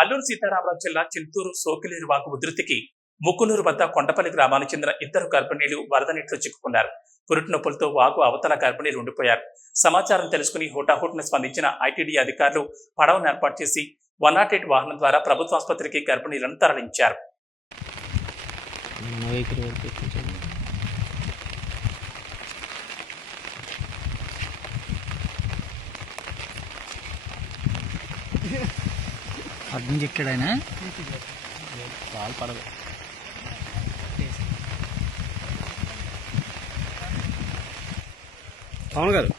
అల్లూరు సీతారామరాజు జిల్లా చింతూరు సోకిలేరు వాగు ఉధృతికి ముక్కునూరు వద్ద కొండపల్లి గ్రామానికి చెందిన ఇద్దరు గర్భిణీలు వరద నీటిలో చిక్కుకున్నారు. పురుటి నొప్పులతో వాగు అవతల గర్భిణీలు ఉండిపోయారు. సమాచారం తెలుసుకుని హుటాహుటిన స్పందించిన ఐటీడీ అధికారులు పడవను ఏర్పాటు చేసి 108 వాహనం ద్వారా ప్రభుత్వ ఆసుపత్రికి గర్భిణీలను తరలించారు. అర్థం చెక్కాడు ఆయన వాళ్ళు పడదు. అవును గారు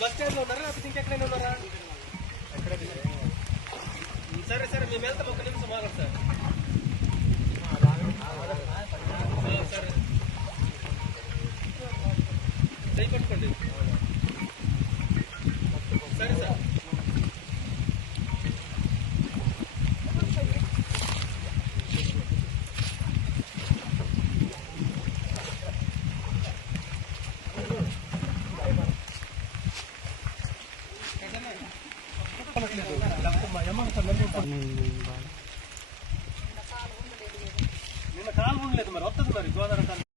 బస్ స్టాండ్ లో ఉన్నారా లేకపోతే ఇంకెక్కడైనా ఉన్నారా? సరే సరే మేము వెళ్తాం, ఒక నిమిషం ఆగండి సార్. సరే దయ పట్టుకోండి. సరే సార్ నిన్న కాలు ఉండలేదు, మరి వస్తుంది మరి గోదావరి